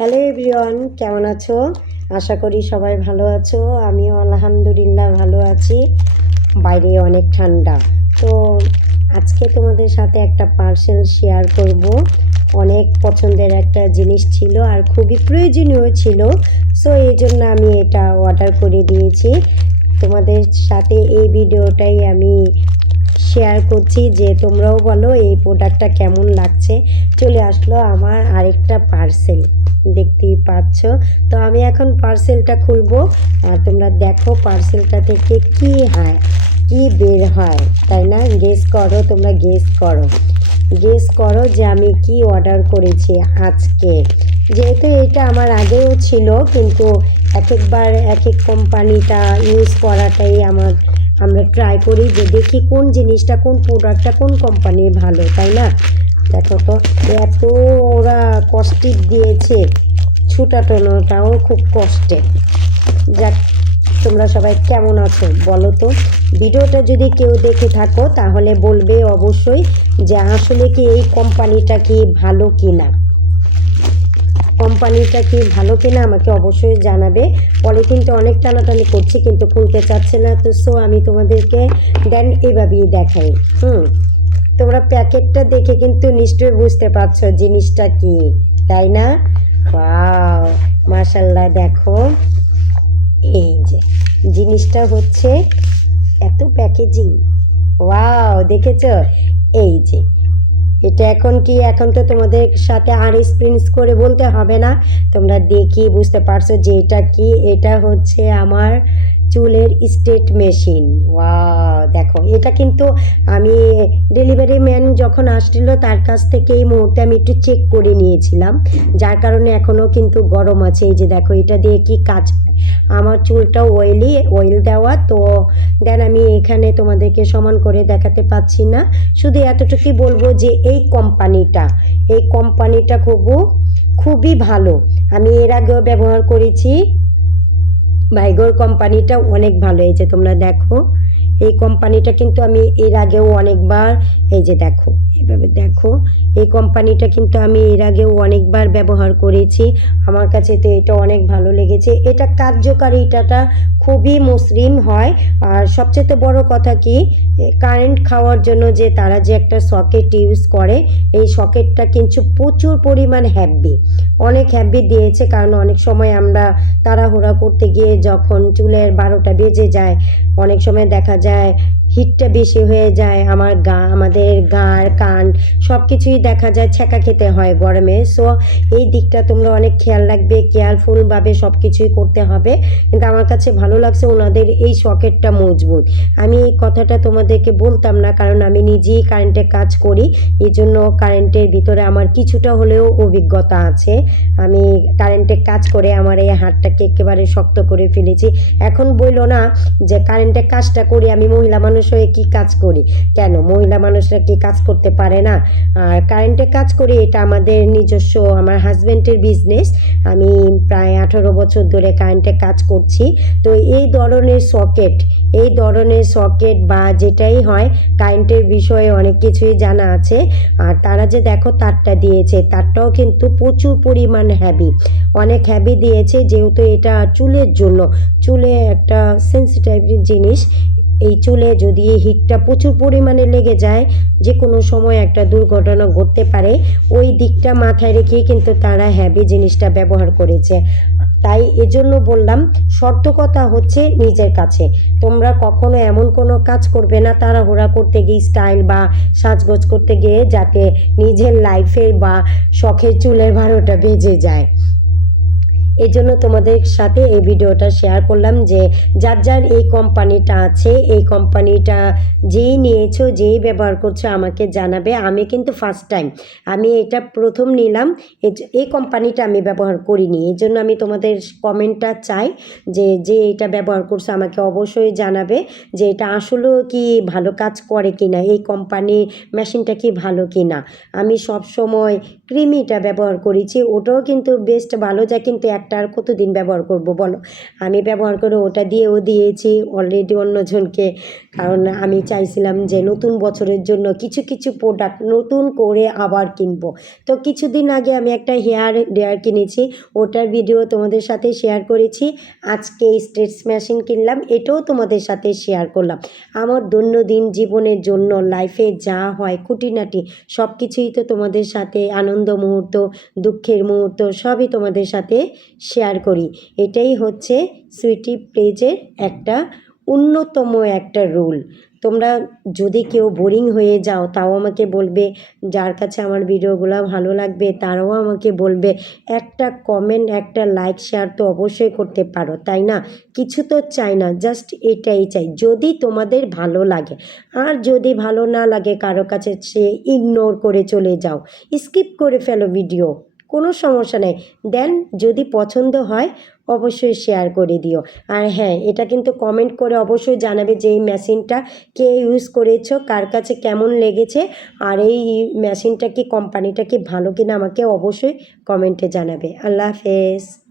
Hello everyone, কেমন আছো? আশা করি সবাই ভালো আছো। আমিও আলহামদুলিল্লাহ ভালো আছি। বাইরে অনেক ঠান্ডা। তো আজকে তোমাদের সাথে একটা পার্সেল শেয়ার করব। অনেক পছন্দের একটা জিনিস ছিল আর খুবই প্রয়োজনীয় ছিল। সো এই জন্য আমি এটা অর্ডার করে দিয়েছি। তোমাদের সাথে এই ভিডিওটাই আমি শেয়ার করছি যে তোমরাও বলো এই প্রোডাক্টটা কেমন লাগছে। চলে আসলো আমার আরেকটা পার্সেল, দেখতেই পাচ্ছ। তো আমি এখন পার্সেলটা খুলবো আর তোমরা দেখো পার্সেলটা থেকে কি হয়, কি বের হয়, তাই না? গেস করো, তোমরা গেস করো যে আমি কি অর্ডার করেছি আজকে। যেহেতু এটা আমার আগেও ছিল, কিন্তু একবার এক এক কোম্পানিটা ইউজ করাটাই আমরা ট্রাই করি যে দেখি কোন জিনিসটা, কোন প্রোডাক্টটা কোন কোম্পানির ভালো, তাই না? দেখো তো এত ওরা কস্টিক দিয়েছে, ছুটাটানোটাও খুব কষ্টের। যাক, তোমরা সবাই কেমন আছো বলো তো। ভিডিওটা যদি কেউ দেখে থাকো তাহলে বলবে অবশ্যই যে আসলে কি এই কোম্পানিটা কি ভালো কিনা, আমাকে অবশ্যই জানাবে। পলিথিনটা অনেক টানাটানি করছে কিন্তু খুলতে চাচ্ছে না, তো সো আমি তোমাদেরকে দেন এভাবেই দেখাই। তোমরা প্যাকেটটা দেখে কিন্তু নিশ্চয়ই বুঝতে পারছো জিনিসটা কি, তাই না? ওয়াও, মাশাআল্লাহ। দেখো এই যে জিনিসটা হচ্ছে এত প্যাকেজিং। ওয়াও, দেখেছো? এই যে এটা এখন তো তোমাদের সাথে আর এক্সপিরিয়েন্স করে বলতে হবে না, তোমরা দেখি বুঝতে পারছো যে এটা কি। এটা হচ্ছে আমার চুলের স্ট্রেট মেশিন। ওয়াও, দেখো এটা কিন্তু আমি ডেলিভারি ম্যান যখন আসছিল তার কাছ থেকে এই মুহূর্তে আমি একটু চেক করে নিয়েছিলাম, যার কারণে এখনও কিন্তু গরম আছে। এই যে দেখো এটা দিয়ে কি কাজ হয়। আমার চুলটা অয়েল দেওয়া, তো দেন আমি এখানে তোমাদেরকে সমান করে দেখাতে পাচ্ছি না, শুধু এতটুকুই বলবো যে এই কোম্পানিটা খুবই ভালো। আমি এর আগেও ব্যবহার করেছি। ভাইগোর কোম্পানিটা অনেক ভালো। এই যে তোমরা দেখো এই কোম্পানিটা কিন্তু আমি এর আগেও অনেকবার, এই যে দেখো এইভাবে দেখো, এই কোম্পানিটা কিন্তু আমি এর আগেও অনেকবার ব্যবহার করেছি। আমার কাছে তো এটা অনেক ভালো লেগেছে। এটা কার্যকারিতাটা খুবই মসৃণ হয়। আর সবচেয়ে বড় কথা কি, কারেন্ট খাওয়ার জন্য যে তারা যে একটা সকেট ইউজ করে, এই সকেটটা কিন্তু প্রচুর পরিমাণ অনেক হ্যাভি দিয়েছে। কারণ অনেক সময় আমরা তাড়াহুড়া করতে গিয়ে যখন চুলের 12টা বেজে যায়, অনেক সময় দেখা যায় হিটটা বেশি হয়ে যায়, আমাদের গাঁড় কান সব কিছুই দেখা যায় ছ্যাঁকা খেতে হয় গরমে। সো এই দিকটা তোমরা অনেক খেয়াল রাখবে, কেয়ারফুলভাবে সব কিছুই করতে হবে। কিন্তু আমার কাছে ভালো লাগছে ওনাদের এই সকেটটা মজবুত। আমি এই কথাটা তোমাদেরকে বলতাম না, কারণ আমি নিজেই কারেন্টে কাজ করি, এই জন্য কারেন্টের ভিতরে আমার কিছুটা হলেও অভিজ্ঞতা আছে। আমি কারেন্টে কাজ করে আমার এই হাতটাকে একেবারে শক্ত করে ফেলেছি। এখন বললো না যে কারেন্টে কাজটা করি, আমি মহিলা মানুষ হয়ে কি কাজ করি, কেন মহিলা মানুষরা কি কাজ করতে পারে না? আর কারেন্টে কাজ করি, এটা আমাদের নিজস্ব, আমার হাজব্যান্ডের বিজনেস। আমি প্রায় 18 বছর ধরে কারেন্টে কাজ করছি। তো এই ধরনের সকেট বা যেটাই হয়, কারেন্টের বিষয়ে অনেক কিছুই জানা আছে। আর তারা যে দেখো তারটা দিয়েছে, তারটাও কিন্তু প্রচুর পরিমাণ অনেক হ্যাভি দিয়েছে। যেহেতু এটা চুলের জন্য, চুলে একটা সেন্সিটিভ জিনিস, এই চুলে যদি হিটটা প্রচুর পরিমাণে লেগে যায়, যে কোনো সময় একটা দুর্ঘটনা ঘটতে পারে। ওই দিকটা মাথায় রেখেই কিন্তু তারা হ্যাভি জিনিসটা ব্যবহার করেছে। তাই এজন্য বললাম, শর্ত কথা হচ্ছে নিজের কাছে। তোমরা কখনো এমন কোনো কাজ করবে না তাড়াহুড়া করতে গিয়ে, স্টাইল বা সাজগোজ করতে গিয়ে, যাতে নিজের লাইফের বা শখের চুলের 12টা বেজে যায়। এই জন্য তোমাদের সাথে এই ভিডিওটা শেয়ার করলাম যে যার এই কোম্পানিটা আছে, এই কোম্পানিটা যেই নিয়েছো, যেই ব্যবহার করছো আমাকে জানাবে। আমি কিন্তু ফার্স্ট টাইম, আমি এটা প্রথম নিলাম। এই কোম্পানিটা আমি ব্যবহার করিনি, এই জন্য আমি তোমাদের কমেন্টটা চাই যে এটা ব্যবহার করছো আমাকে অবশ্যই জানাবে যে এটা আসলেও কি ভালো কাজ করে কিনা, এই কোম্পানির মেশিনটা কি ভালো কিনা। আমি সব সময় ক্রিমিটা ব্যবহার করেছি, ওটাও কিন্তু বেস্ট ভালো যায়, কিন্তু একটা আর কতদিন ব্যবহার করব বলো। আমি ব্যবহার করে ওটা দিয়েও দিয়েছি অলরেডি অন্যজনকে, কারণ আমি চাইছিলাম যে নতুন বছরের জন্য কিছু কিছু প্রোডাক্ট নতুন করে আবার কিনবো। তো কিছুদিন আগে আমি একটা হেয়ার ড্রায়ার কিনেছি, ওটার ভিডিও তোমাদের সাথে শেয়ার করেছি। আজকে স্ট্রেট মেশিন কিনলাম, এটাও তোমাদের সাথে শেয়ার করলাম। আমার দৈনন্দিন জীবনের জন্য লাইফে যা হয় খুঁটিনাটি সব কিছুই তো তোমাদের সাথে, আনন্দ মুহূর্ত, দুঃখের মুহূর্ত সবই তোমাদের সাথে শেয়ার করি। এটাই হচ্ছে সুইটি পেজের একটা অন্যতম একটা রুল। তোমরা যদি কেউ বোরিং হয়ে যাও তাও আমাকে বলবে, যার কাছে আমার ভিডিওগুলো ভালো লাগবে তারাও আমাকে বলবে। একটা কমেন্ট, একটা লাইক, শেয়ার তো অবশ্যই করতে পারো, তাই না? কিছু তো চাই না, জাস্ট এটাই চাই যদি তোমাদের ভালো লাগে। আর যদি ভালো না লাগে কারো কাছে, সে ইগনোর করে চলে যাও, স্কিপ করে ফেলো ভিডিও, কোনো সমস্যা নেই। দেন যদি পছন্দ হয় অবশ্যই শেয়ার করে দিও। আর হ্যাঁ, এটা কিন্তু কমেন্ট করে অবশ্যই জানাবে যে এই মেশিনটা কে ইউজ করেছো, কার কাছে কেমন লেগেছে, আর এই মেশিনটা কি, কোম্পানিটা কি ভালো কিনা আমাকে অবশ্যই কমেন্টে জানাবে। আল্লাহ হাফেজ।